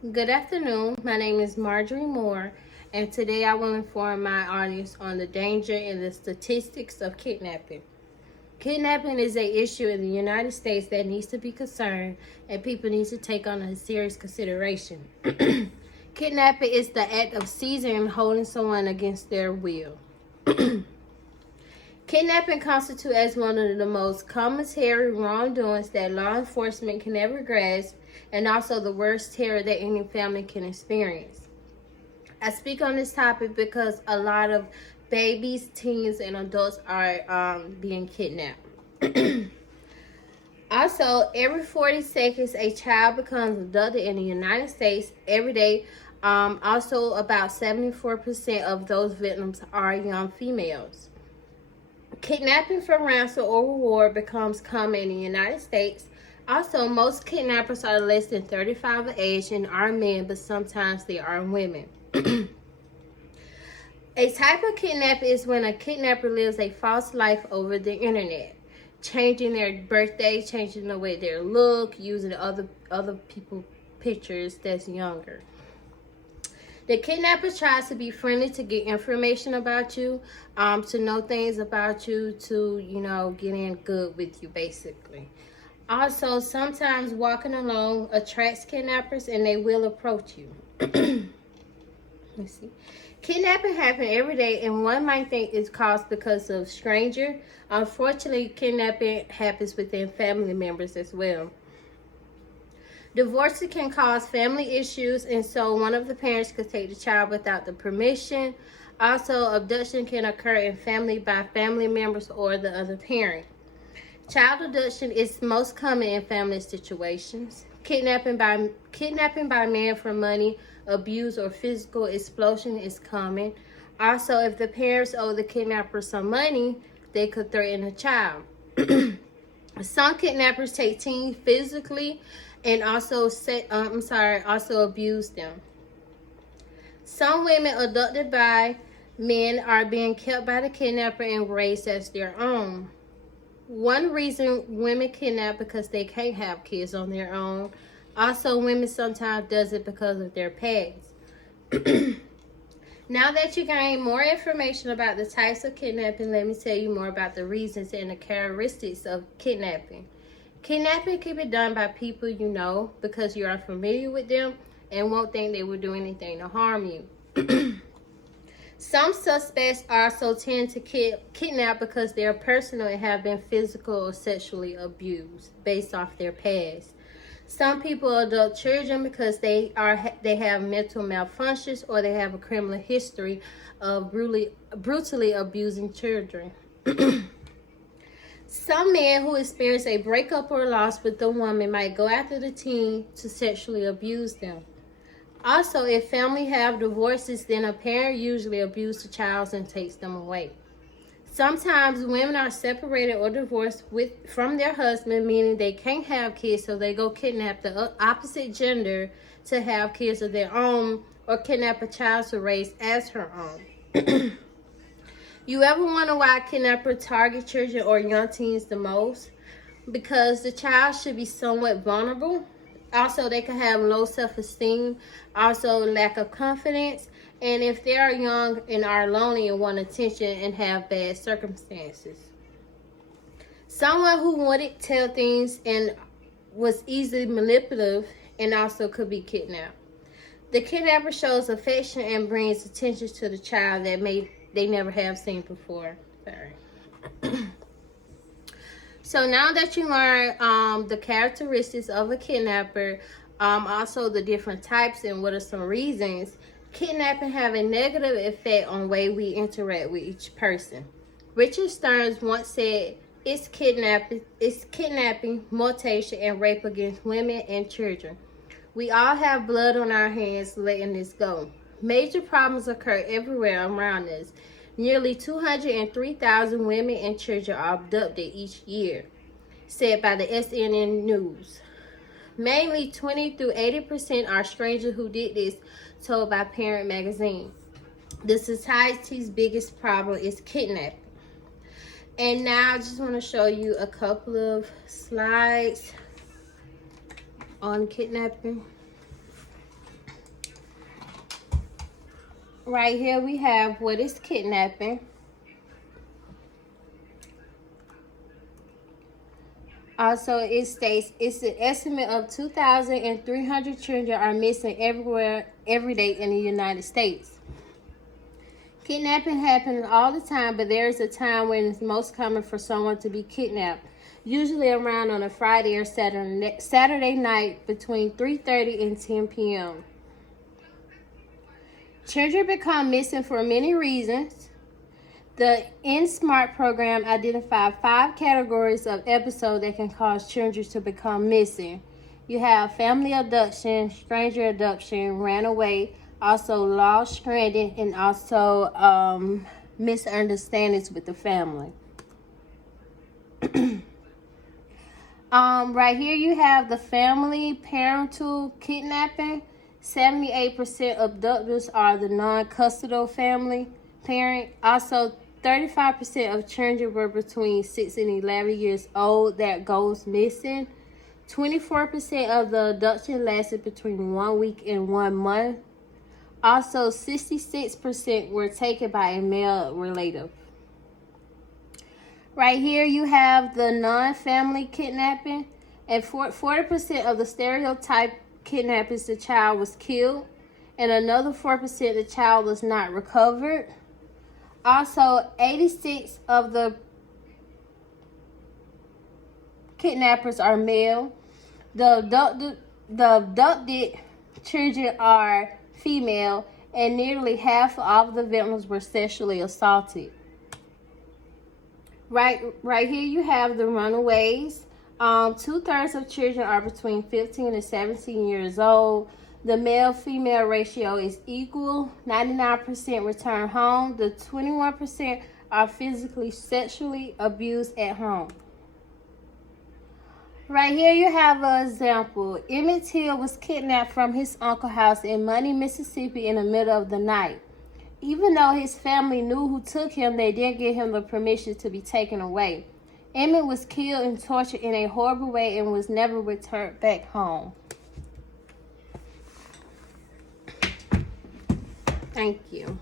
Good afternoon. My name is Marjorie Moore, and today I will inform my audience on the danger and the statistics of kidnapping. Kidnapping is an issue in the United States that needs to be concerned, and people need to take on a serious consideration. Kidnapping is the act of seizing and holding someone against their will. Kidnapping constitutes as one of the most common terror wrongdoings that law enforcement can ever grasp, and also the worst terror that any family can experience. I speak on this topic because a lot of babies, teens, and adults are being kidnapped. Also, every 40 seconds, a child becomes abducted in the United States every day. Also, about 74% of those victims are young females. Kidnapping for ransom or reward becomes common in the United States. Also, most kidnappers are less than 35 of age and are men, but sometimes they are women. A type of kidnapping is when a kidnapper lives a false life over the internet, changing their birthday, changing the way they look, using other people's pictures that's younger. The kidnapper tries to be friendly to get information about you, to know things about you, to, get in good with you, basically. Also, sometimes walking alone attracts kidnappers and they will approach you. Let's see. Kidnapping happens every day, and one might think it's caused because of stranger. Unfortunately, kidnapping happens within family members as well. Divorce can cause family issues, and so one of the parents could take the child without the permission. Also, abduction can occur in family by family members or the other parent. Child abduction is most common in family situations. Kidnapping by men for money, abuse, or physical exploitation is common. Also, if the parents owe the kidnapper some money, they could threaten the child. Some kidnappers take teens physically and also abuse them. Some women abducted by men are being kept by the kidnapper and raised as their own. One reason women kidnap because they can't have kids on their own. Also, women sometimes does it because of their past. Now that you gain more information about the types of kidnapping, let me tell you more about the reasons and the characteristics of kidnapping. Kidnapping can be done by people you know because you are familiar with them and won't think they will do anything to harm you. Some suspects also tend to kidnap because they are personal and have been physical or sexually abused based off their past. Some people abduct children because they have mental malfunctions or they have a criminal history of brutally abusing children. Some men who experience a breakup or loss with a woman might go after the teen to sexually abuse them. Also, if family have divorces, then a parent usually abuses the child and takes them away. Sometimes women are separated or divorced from their husband, meaning they can't have kids, so they go kidnap the opposite gender to have kids of their own, or kidnap a child to raise as her own. You ever wonder why kidnappers target children or young teens the most? Because the child should be somewhat vulnerable. Also, they can have low self-esteem, also lack of confidence, and if they are young and are lonely and want attention and have bad circumstances. Someone who wouldn't tell things and was easily manipulative and also could be kidnapped. The kidnapper shows affection and brings attention to the child that they never have seen before. Sorry. So now that you learn the characteristics of a kidnapper, also the different types and what are some reasons, kidnapping have a negative effect on the way we interact with each person. Richard Stearns once said, it's kidnapping, molestation, and rape against women and children. We all have blood on our hands letting this go. Major problems occur everywhere around us. Nearly 203,000 women and children are abducted each year, said by the CNN News. Mainly 20 through 80% are strangers who did this, told by Parent Magazine. The society's biggest problem is kidnapping. And now I just want to show you a couple of slides on kidnapping. Right here we have what is kidnapping. Also, it states it's an estimate of 2,300 children are missing every day in the United States. Kidnapping happens all the time, but there is a time when it's most common for someone to be kidnapped, usually around on a Friday or Saturday night between 3:30 and 10 p.m. Children become missing for many reasons. The InSmart program identified 5 categories of episodes that can cause children to become missing. You have family abduction, stranger abduction, ran away, also lost, stranded, and also misunderstandings with the family. Right here you have the family parental kidnapping. 78% abductors are the non-custodial family parent. Also, 35% of children were between 6 and 11 years old that goes missing. 24% of the abduction lasted between 1 week and 1 month. Also, 66% were taken by a male relative. Right here you have the non-family kidnapping. And 40% of the stereotype kidnappings, the child was killed. And another 4% the child was not recovered. Also, 86 of the kidnappers are male. The abducted children are female, and nearly half of the victims were sexually assaulted. Right here you have the runaways. 2/3 of children are between 15 and 17 years old. The male-female ratio is equal. 99% return home. The 21% are physically, sexually abused at home. Right here you have an example. Emmett Till was kidnapped from his uncle's house in Money, Mississippi in the middle of the night. Even though his family knew who took him, they didn't give him the permission to be taken away. Emmett was killed and tortured in a horrible way and was never returned back home. Thank you.